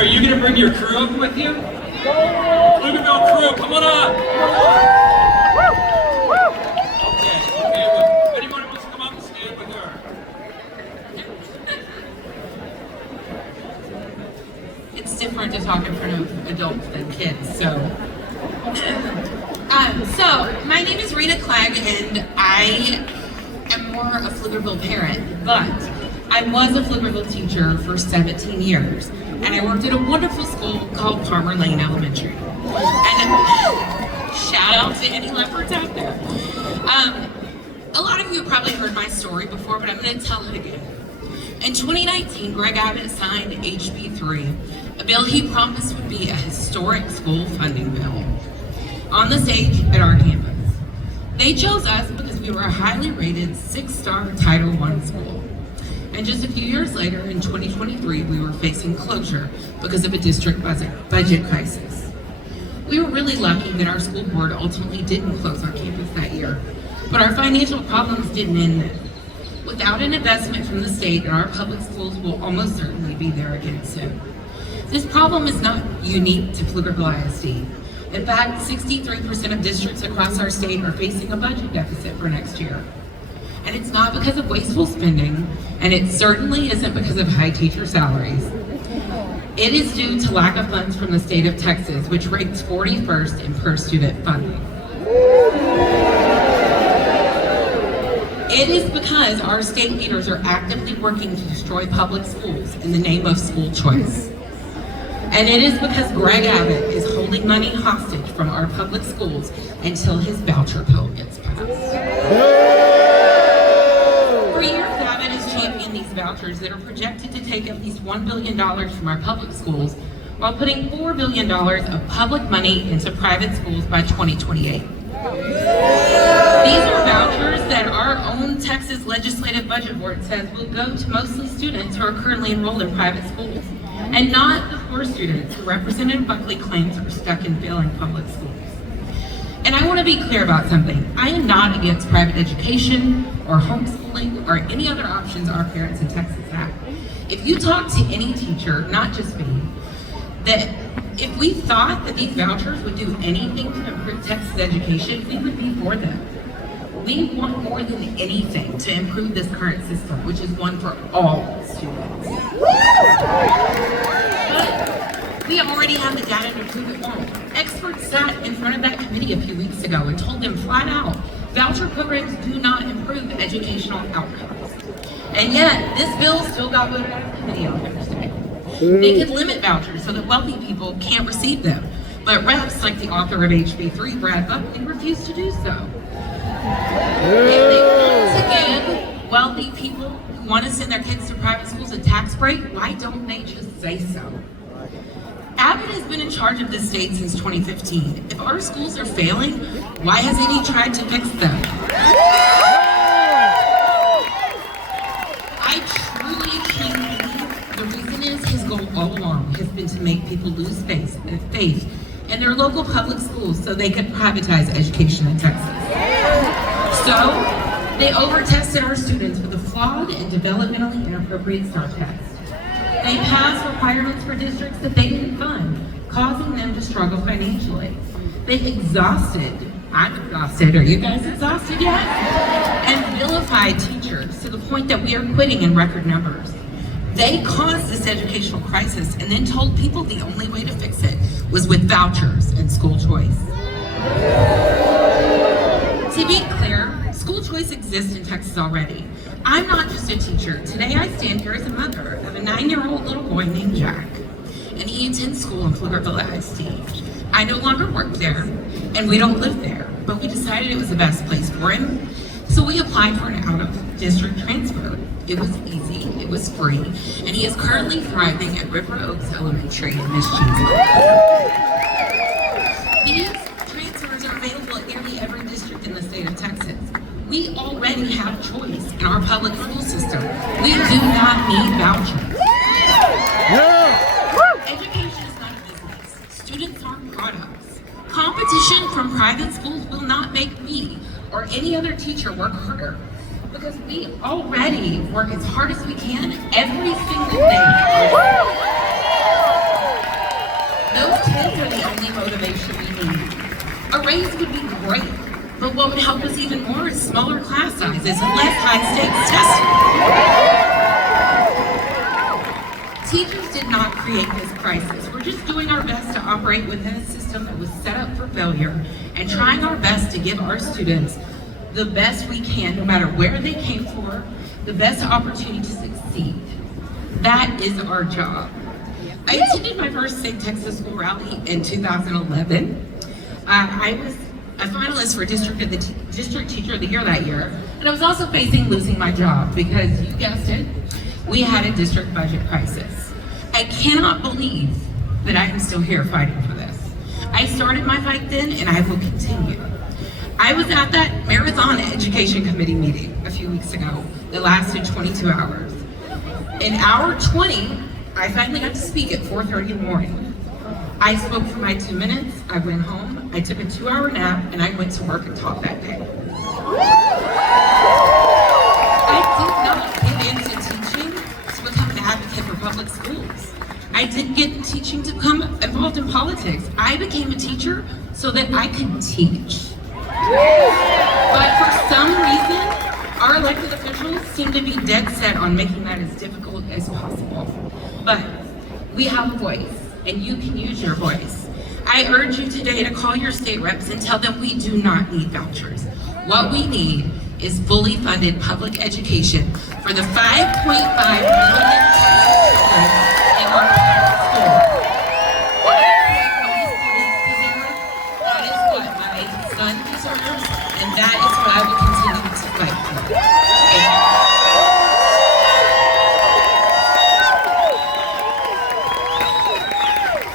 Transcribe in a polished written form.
are you gonna bring your crew up with you? Pflugerville crew, come on up! Okay, well, anyone who wants to come up and stand with her? It's different to talk in front of adults than kids, so. So, my name is Rena Clegg, and I am more a Pflugerville parent, but I was a Pflugerville teacher for 17 years, and I worked at a wonderful school called Palmer Lane Elementary. And shout out to any leopards out there. A lot of you have probably heard my story before, but I'm going to tell it again. In 2019, Greg Abbott signed HB 3, a bill he promised would be a historic school funding bill, on the stage at our campus. They chose us because we were a highly rated 6-star Title I school. And just a few years later, in 2023, we were facing closure because of a district budget crisis. We were really lucky that our school board ultimately didn't close our campus that year, but our financial problems didn't end then. Without an investment from the state, our public schools will almost certainly be there again soon. This problem is not unique to Pflugerville ISD. In fact, 63% of districts across our state are facing a budget deficit for next year. And it's not because of wasteful spending, and it certainly isn't because of high teacher salaries. It is due to lack of funds from the state of Texas, which ranks 41st in per student funding. It is because our state leaders are actively working to destroy public schools in the name of school choice. And it is because Greg Abbott is holding money hostage from our public schools until his voucher bill gets passed. For years, Abbott has championed these vouchers that are projected to take at least $1 billion from our public schools, while putting $4 billion of public money into private schools by 2028. These are vouchers that our own Texas Legislative Budget Board says will go to mostly students who are currently enrolled in private schools, and not the poor students who Representative Buckley claims are stuck in failing public schools. And I want to be clear about something. I am not against private education or homeschooling or any other options our parents in Texas have. If you talk to any teacher, not just me, that if we thought that these vouchers would do anything to improve Texas education, we would be for them. We want more than anything to improve this current system, which is one for all students. But we already have the data to prove it won't. Experts sat in front of that committee a few weeks ago and told them flat out, voucher programs do not improve educational outcomes. And yet, this bill still got voted out of committee on Thursday. They could limit vouchers so that wealthy people can't receive them. But reps, like the author of HB 3, Brad Buckley, refuse to do so. If they want to give wealthy people who want to send their kids to private schools a tax break, why don't they just say so? Abbott has been in charge of this state since 2015. If our schools are failing, why hasn't he tried to fix them? I truly believe the reason is his goal all along has been to make people lose faith in their local public schools so they could privatize education in Texas. So, they over-tested our students with a flawed and developmentally inappropriate STAR test. They passed requirements for districts that they didn't fund, causing them to struggle financially. They've I'm exhausted, are you guys exhausted yet? And vilified teachers to the point that we are quitting in record numbers. They caused this educational crisis and then told people the only way to fix it was with vouchers and school choice. To be clear, school choice exists in Texas already. I'm not just a teacher. Today I stand here as a mother of a 9-year-old little boy named Jack, and he attends school in Pflugerville ISD. I no longer work there, and we don't live there, but we decided it was the best place for him, so we applied for an out-of-district transfer. It was easy, it was free, and he is currently thriving at River Oaks Elementary in Miss These transfers are available at nearly every district in the state of Texas. We already have choice in our public school system. We do not need vouchers. Education is not a business. Students aren't products. Competition from private schools will not make me or any other teacher work harder, because we already work as hard as we can every single day. raise would be great, but what would help us even more is smaller class sizes and less high-stakes testing. Teachers did not create this crisis. We're just doing our best to operate within a system that was set up for failure and trying our best to give our students the best we can, no matter where they came from, the best opportunity to succeed. That is our job. I attended my first St. Texas School Rally in 2011. I was a finalist for District Teacher of the Year that year, and I was also facing losing my job because, you guessed it, we had a district budget crisis. I cannot believe that I am still here fighting for this. I started my fight then, and I will continue. I was at that marathon education committee meeting a few weeks ago that lasted 22 hours. In hour 20, I finally got to speak at 4:30 in the morning. I spoke for my 2 minutes, I went home, I took a 2-hour nap, and I went to work and taught that day. I did not get into teaching to become an advocate for public schools. I didn't get into teaching to become involved in politics. I became a teacher so that I could teach. But for some reason, our elected officials seem to be dead set on making that as difficult as possible. But we have a voice, and you can use your voice. I urge you today to call your state reps and tell them we do not need vouchers. What we need is fully funded public education for the 5.5 million